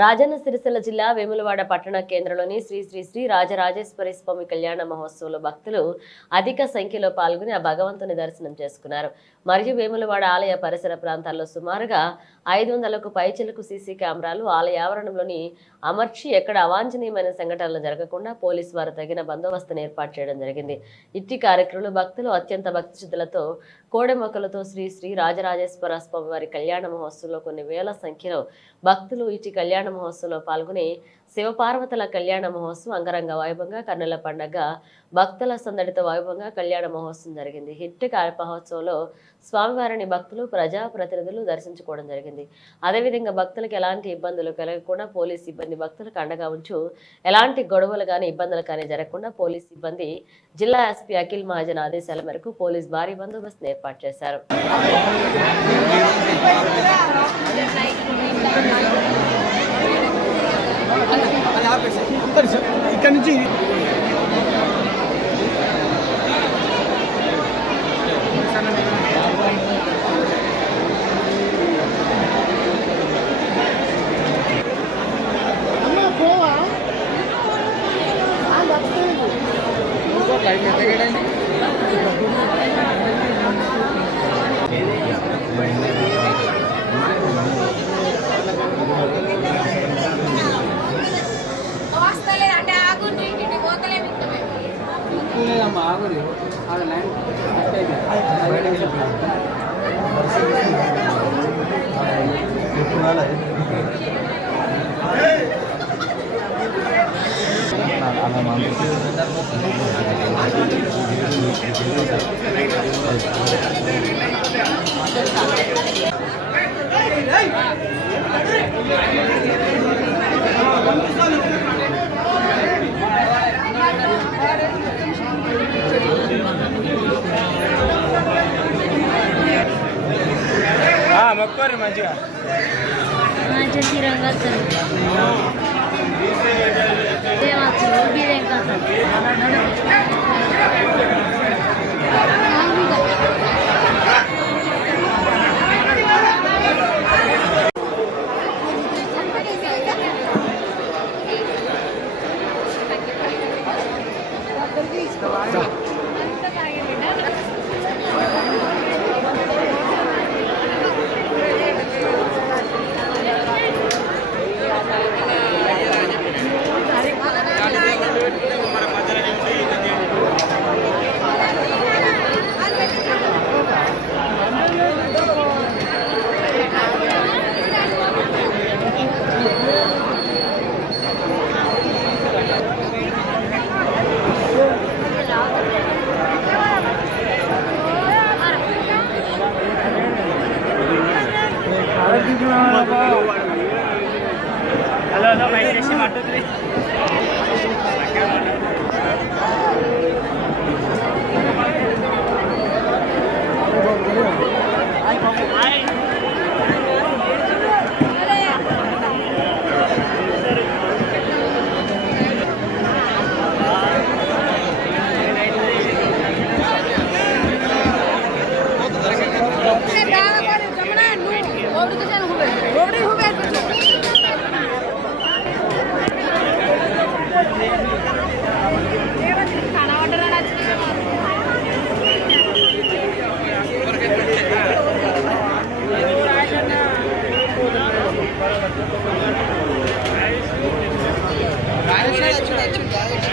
రాజన్న సిరిసిల్ల జిల్లా వేములవాడ పట్టణ కేంద్రంలోని శ్రీ శ్రీ శ్రీ రాజరాజేశ్వరి స్వామి కళ్యాణ మహోత్సవంలో భక్తులు అధిక సంఖ్యలో పాల్గొని ఆ భగవంతుని దర్శనం చేసుకున్నారు. మరియు వేములవాడ ఆలయ పరిసర ప్రాంతాల్లో సుమారుగా 500కు పైచిలకు సీసీ కెమెరాలు ఆలయ ఆవరణంలోని అమర్చి ఎక్కడ అవాంఛనీయమైన సంఘటనలు జరగకుండా పోలీసు వారు తగిన బందోబస్తును ఏర్పాటు చేయడం జరిగింది. ఇట్టి కార్యక్రమంలో భక్తులు అత్యంత భక్తి శ్రద్ధలతో కోడెమొక్కలతో శ్రీ శ్రీ రాజరాజేశ్వర స్వామి వారి కళ్యాణ మహోత్సవంలో కొన్ని వేల సంఖ్యలో భక్తులు ఇట్టి కళ్యాణ మహోత్సవంలో పాల్గొని శివపార్వతుల కళ్యాణ మహోత్సవం అంగరంగ వైభవంగా కన్నుల పండగ భక్తుల సందడితో వైభవంగా కళ్యాణ మహోత్సవం జరిగింది. హిట్ మహోత్సవంలో స్వామివారిని భక్తులు ప్రజాప్రతినిధులు దర్శించుకోవడం జరిగింది. అదేవిధంగా భక్తులకు ఎలాంటి ఇబ్బందులు కలగకుండా పోలీస్ సిబ్బంది భక్తులకు అండగా ఉంచు ఎలాంటి గొడవలు కానీ ఇబ్బందులు కానీ జరగకుండా పోలీస్ సిబ్బంది జిల్లా ఎస్పీ అఖిల్ మహాజన్ ఆదేశాల మేరకు పోలీస్ భారీ బందోబస్తును ఏర్పాటు చేశారు. ఇక్కడ నుంచి మొక్కరు మంచిగా హలో మైక్ చేసి మట్టు